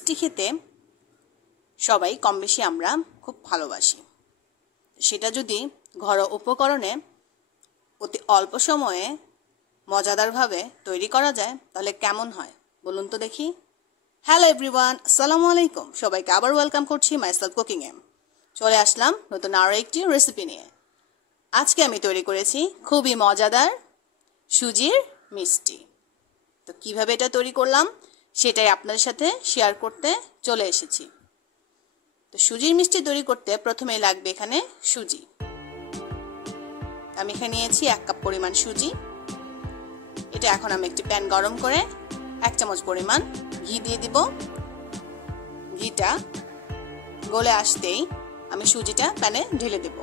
মিষ্টি খেতে সবাই কম বেশি আমরা খুব ভালোবাসি। সেটা যদি ঘরোয়া উপকরণে অতি অল্প সময়ে মজাদারভাবে তৈরি করা যায় তাহলে কেমন হয় বলুন তো দেখি। হ্যালো এভরিওয়ান, আসসালামু আলাইকুম। সবাইকে আবার ওয়েলকাম করছি মাইসেলফ কুকিংয়ে। চলে আসলাম নতুন আরও একটি রেসিপি নিয়ে। আজকে আমি তৈরি করেছি খুবই মজাদার সুজির মিষ্টি। তো কিভাবে এটা তৈরি করলাম সেটাই আপনাদের সাথে শেয়ার করতে চলে এসেছি। তো সুজির মিষ্টি তৈরি করতে প্রথমেই লাগবে এখানে সুজি। আমি এখানে নিয়েছি 1 কাপ পরিমাণ সুজি। এটা এখন আমি একটি প্যান গরম করে 1 চামচ পরিমাণ ঘি দিয়ে দিব। ঘিটা গলে আসতেই আমি সুজিটা প্যানে ঢেলে দেব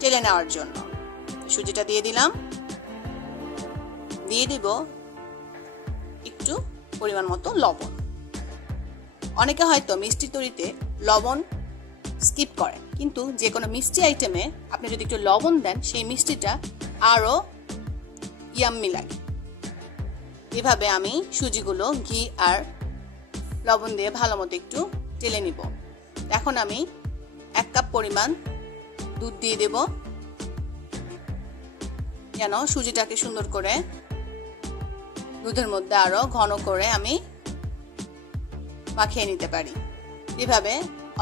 টেলে নেওয়ার জন্য। সুজিটা দিয়ে দিলাম। দিয়ে দিব একটু পরিমাণ মতো লবণ। অনেকে হয়তো মিষ্টি তৈরিতে লবণ স্কিপ করেন, কিন্তু যে কোনো মিষ্টি আইটেমে আপনি যদি একটু লবণ দেন সেই মিষ্টিটা আরও ইয়াম্মি লাগে। এভাবে আমি সুজিগুলো ঘি আর লবণ দিয়ে ভালো মতো একটু টেলে নিব। এখন আমি 1 কাপ পরিমাণ দুধ দিয়ে দেব, যেন সুজিটাকে সুন্দর করে দুধের মধ্যে আরো ঘন করে আমি মাখিয়ে নিতে পারি। এভাবে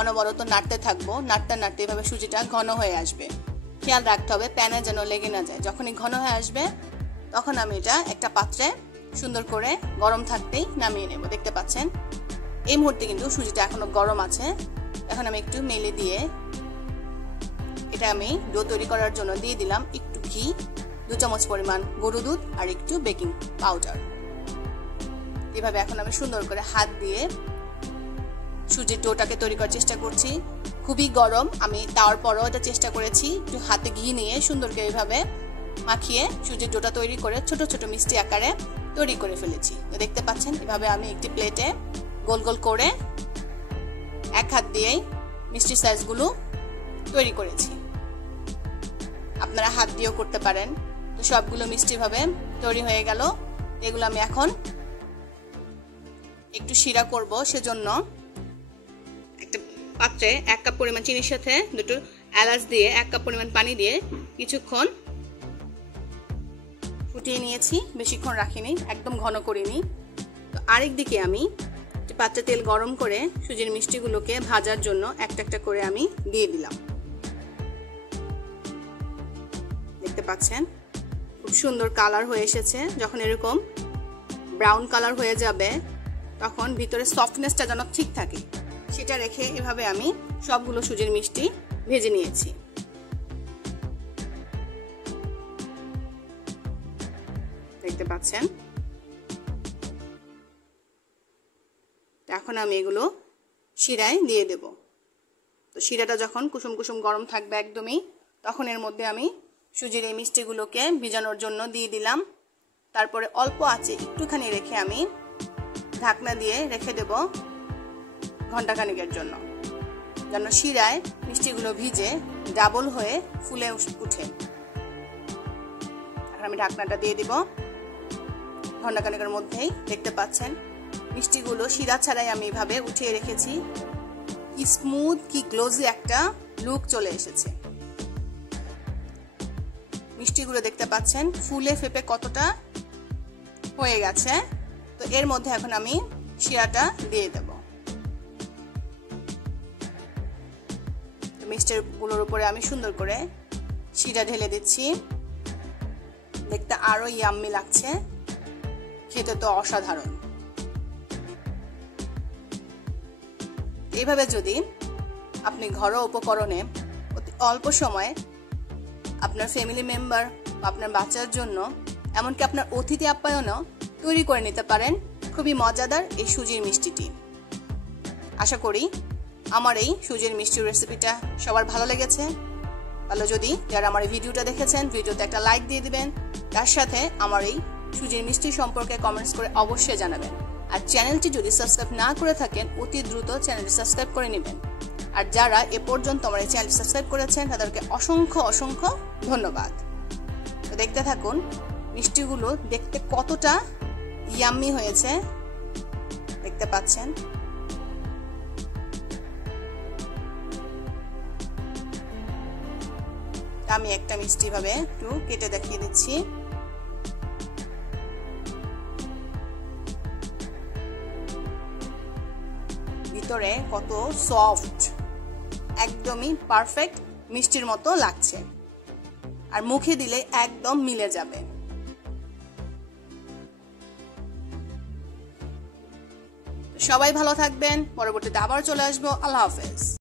অনবরত নাড়তে থাকবো। নাড়তে নাড়তে এভাবে সুজিটা ঘন হয়ে আসবে। খেয়াল রাখতে হবে প্যানে যেন লেগে না যায়। যখনই ঘন হয়ে আসবে তখন আমি এটা একটা পাত্রে সুন্দর করে গরম থাকতেই নামিয়ে নেব। দেখতে পাচ্ছেন এই মুহূর্তে কিন্তু সুজিটা এখনো গরম আছে। এখন আমি একটু মেলে দিয়ে এটা আমি ডো তৈরি করার জন্য দিয়ে দিলাম একটু ঘি, 2 চামচ পরিমাণ গরুর দুধ আর একটু বেকিং পাউডার। এভাবে এখন আমি সুন্দর করে হাত দিয়ে সুজির ডোটাকে তৈরি করার চেষ্টা করছি। খুবই গরম, আমি তারপরও এটা চেষ্টা করেছি একটু হাতে ঘি নিয়ে সুন্দর করে এইভাবে মাখিয়ে সুজির ডোটা তৈরি করে ছোট ছোট মিষ্টি আকারে তৈরি করে ফেলেছি। তো দেখতে পাচ্ছেন এভাবে আমি একটি প্লেটে গোল গোল করে এক হাত দিয়েই মিষ্টি সাইজগুলো তৈরি করেছি। আপনারা হাত দিয়েও করতে পারেন। তো সবগুলো মিষ্টি ভাবে তৈরি হয়ে গেল। এগুলো আমি এখন একটু শিরা করব, সেজন্য একটা পাত্রে 1 কাপ পরিমাণ চিনির সাথে 2টো এলাচ দিয়ে 1 কাপ পরিমাণ পানি দিয়ে কিছুক্ষণ ফুটিয়ে নিয়েছি। বেশিক্ষণ রাখিনি, একদম ঘন করিনি। তো আরেক দিকে আমি পাত্রে তেল গরম করে সুজির মিষ্টিগুলোকে ভাজার জন্য একটা একটা করে আমি দিয়ে দিলাম। দেখতে পাচ্ছেন খুব সুন্দর কালার হয়ে এসেছে। যখন এরকম ব্রাউন কালার হয়ে যাবে তখন ভিতরে সফটনেসটা যেন ঠিক থাকে সেটা রেখে এভাবে আমি সবগুলো সুজির মিষ্টি ভেজে নিয়েছি। দেখতে পাচ্ছেন। এখন আমি এগুলো শিরায় দিয়ে দেব। তো শিরাটা যখন কুসুম কুসুম গরম থাকবে একদমই, তখন এর মধ্যে আমি সুজির এই মিষ্টিগুলোকে ভিজানোর জন্য দিয়ে দিলাম। তারপরে অল্প আঁচে একটুখানি রেখে আমি ঢাকনা দিয়ে রেখে দেব ঘন্টাখানেকের জন্য, যেন শিরায় মিষ্টিগুলো ভিজে ডাবল হয়ে ফুলে উঠে। এখন আমি ঢাকনাটা দিয়ে দিব। ঘন্টাখানেকের মধ্যেই দেখতে পাচ্ছেন মিষ্টিগুলো শিরা ছাড়াই আমি এভাবে উঠিয়ে রেখেছি। কি স্মুথ, কি গ্লোজি একটা লুক চলে এসেছে। মিষ্টিগুলো দেখতে পাচ্ছেন ফুলে ফেপে কতটা হয়ে গেছে। তো এর মধ্যে এখন আমি শিরাটা দিয়ে দেব। মিষ্টিগুলোর উপরে আমি সুন্দর করে শিরা ঢেলে দিচ্ছি। দেখতে আরো ইয়াম্মি লাগছে, খেতে তো অসাধারণ। এইভাবে যদি আপনি ঘরোয়া উপকরণে অতি অল্প সময়ে আপনার ফ্যামিলি মেম্বার বা আপনার বাচ্চার জন্য, এমনকি আপনার অতিথি আপ্যায়নও তৈরি করে নিতে পারেন খুবই মজাদার এই সুজির মিষ্টিটি। আশা করি আমার এই সুজির মিষ্টির রেসিপিটা সবার ভালো লেগেছে। তাহলে যদি যারা আমার এই ভিডিওটা দেখেছেন, ভিডিওতে একটা লাইক দিয়ে দিবেন। তার সাথে আমার এই সুজির মিষ্টি সম্পর্কে কমেন্টস করে অবশ্যই জানাবেন। আর চ্যানেলটি যদি সাবস্ক্রাইব না করে থাকেন অতি দ্রুত চ্যানেলটি সাবস্ক্রাইব করে নেবেন। আর যারা এ পর্যন্ত আমার এই চ্যানেলটি সাবস্ক্রাইব করেছেন তাদেরকে অসংখ্য অসংখ্য ধন্যবাদ। তো দেখতে থাকুন মিষ্টিগুলো দেখতে কতটা ইয়াম্মি হয়েছে। দেখতে পাচ্ছেন। আমি একটা মিষ্টি ভাবে একটু কেটে দেখিয়ে দিচ্ছি। ভিতরে কত সফট, একদমই পারফেক্ট মিষ্টির মতো লাগছে, আর মুখে দিলে একদম মিলে যাবে। সবাই ভালো থাকবেন, পরবর্তীতে আবার চলে আসবো। আল্লাহ হাফেজ।